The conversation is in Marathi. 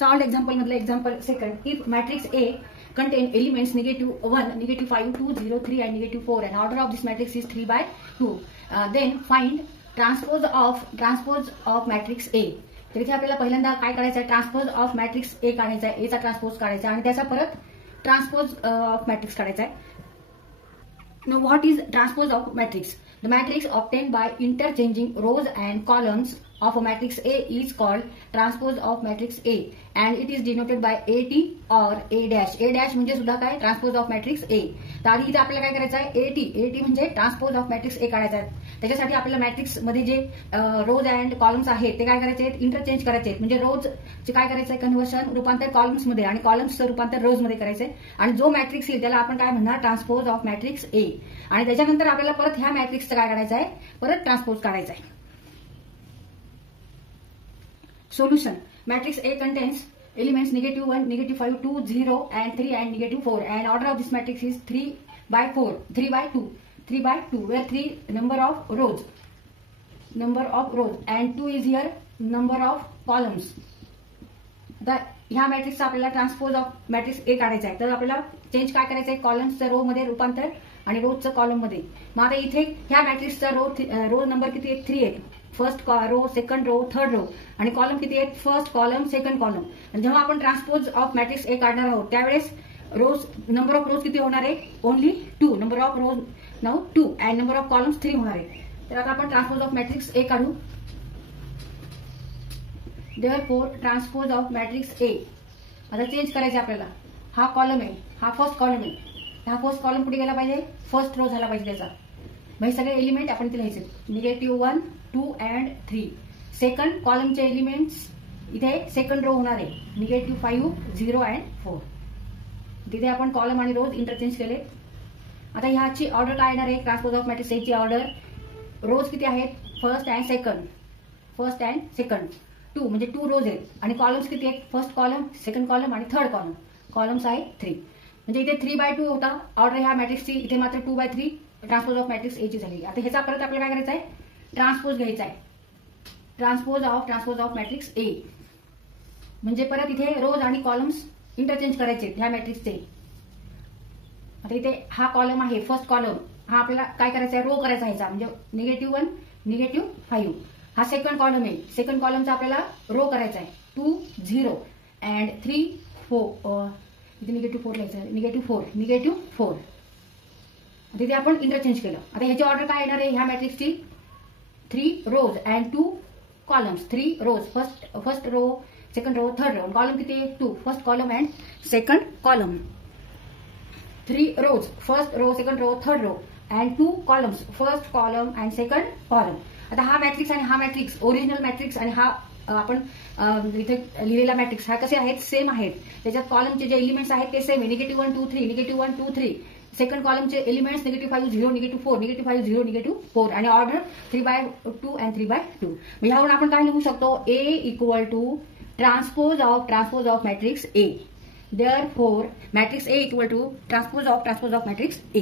सॉल्व एक्झाम्पल मधलं example second. If matrix A contain elements -1, -5, 2, 0, 3 and -4 and order of this matrix is 3/2. Then find transpose of matrix A. तर इथे आपल्याला पहिल्यांदा काय करायचं आहे, ट्रान्सपोज ऑफ मॅट्रिक्स A काढायचा आहे, A चा ट्रान्सपोज काढायचा आहे आणि त्याचा परत ट्रान्सपोज ऑफ मॅट्रिक्स काढायचा आहे. Now what is transpose of matrix? The matrix obtained by interchanging rows and columns of a matrix A is called transpose of matrix A and it is denoted by AT or A dash. A dash म्हणजे सुद्धा काय, ट्रान्सपोज ऑफ मॅट्रिक्स A. तर आधी इथे आपल्याला काय करायचं आहे, AT म्हणजे ट्रान्सपोज ऑफ मॅट्रिक्स A काढायचा आहे. त्याच्यासाठी आपल्याला मॅट्रिक्स मध्ये जे रोज अँड कॉलम्स आहेत ते काय करायचे आहेत, इंटरचेंज करायचे आहेत. म्हणजे रोजचे काय करायचं आहे, कन्व्हर्शन रूपांतर कॉलम्स मध्ये आणि कॉलम्सचं रूपांतर रोज मध्ये करायचंय आणि जो मॅट्रिक्स येईल त्याला आपण काय म्हणणार, ट्रान्सपोज ऑफ मॅट्रिक्स A. आणि त्याच्यानंतर आपल्याला परत ह्या मॅट्रिक्सचं काय करायचं आहे, परत ट्रान्सपोज काढायचं आहे. Solution. Matrix A contains elements -1, -5, 2, 0 and 3 and -4 and order of this matrix is 3/4, 3/2, 3/2 where 3 number of rows and 2 is here number of columns. आता ह्या मॅट्रिक्सचा आपल्याला ट्रान्सपोज ऑफ मॅट्रिक्स A काढायचा आहे. तर आपल्याला चेंज काय करायचं आहे, कॉलम्सचं रो मध्ये रूपांतर आणि रोजचं कॉलम मध्ये. मग आता इथे ह्या मॅट्रिक्सचा रो नंबर किती आहे, 3 आहे. First row, second row, third row आणि कॉलम किती आहेत, फर्स्ट कॉलम, सेकंड कॉलम. जेव्हा आपण ट्रान्सपोज ऑफ मॅट्रिक्स A काढणार आहोत त्यावेळेस रोज नंबर ऑफ रोज किती होणार आहे, only 2. Number of rose now 2 and number of columns 3 होणार आहे. तर आता आपण ट्रान्सपोज ऑफ मॅट्रिक्स A काढू. Therefore transpose of matrix A. आता चेंज करायचे आपल्याला. हा कॉलम आहे, हा फर्स्ट कॉलम आहे. हा फर्स्ट कॉलम कुठे गेला पाहिजे, फर्स्ट रो झाला पाहिजे त्याचा. म्हणजे सगळे एलिमेंट आपण इथे लिहायचे, -1, 2 अँड 3. सेकंड कॉलमचे एलिमेंट्स इथे सेकंड रो होणार आहे, -5, 0 अँड 4. तिथे आपण कॉलम आणि रोज इंटरचेंज केले. आता ह्याची ऑर्डर काय येणार आहे, ट्रान्सपोज ऑफ मॅट्रिक्स A ची ऑर्डर. रोज किती आहेत, फर्स्ट अँड सेकंड 2 म्हणजे 2 रोज आहेत आणि कॉलम्स किती आहेत, फर्स्ट कॉलम, सेकंड कॉलम आणि थर्ड कॉलम. कॉलम्स आहे 3. म्हणजे इथे 3/2 होता ऑर्डर ह्या मॅट्रिक्सची, इथे मात्र 2/3 ट्रान्सपोज ऑफ मॅट्रिक्स A ची झाली. आता ह्याचा परत आपल्याला काय करायचं आहे, ट्रान्सपोज घ्यायचा आहे. ट्रान्सपोज ऑफ मॅट्रिक्स A म्हणजे परत इथे रोज आणि कॉलम्स इंटरचेंज करायचे ह्या मॅट्रिक्सचे. आता इथे हा कॉलम आहे, फर्स्ट कॉलम, हा आपल्याला काय करायचा आहे, रो करायचा ह्याचा. म्हणजे -1, -5. हा सेकंड कॉलम आहे, सेकंड कॉलमचा आपल्याला रो करायचा आहे, 2, 0 अँड 3, 4. इथे -4 लिहायचं आहे, -4. तिथे आपण इंटरचेंज केलं. आता ह्याची ऑर्डर काय येणार आहे, ह्या मॅट्रिक्सची 3 rows and 2 columns. 3 rows, first row, second row, third row. Column किती आहे, 2, first column and second column. 3 rows, first row, second row, third row and 2 columns, first column and second column. आता हा मॅट्रिक्स आणि हा मॅट्रिक्स, ओरिजिनल मॅट्रिक्स आणि हा आपण इथे लिहिलेला मॅट्रिक्स, हा कसे आहेत, सेम आहेत. त्याच्यात कॉलमचे जे एलिमेंट्स आहेत ते सेम आहे, -1, 2, 3, -1, 2, 3. सेकंड कॉलमचे एलिमेंट्स -5, 0, -4, -5, 0, -4 आणि ऑर्डर 3/2 अँड 3/2. ह्यावरून आपण काय लिहू शकतो, A equal to transpose of matrix A. Therefore matrix A equal to transpose of matrix A.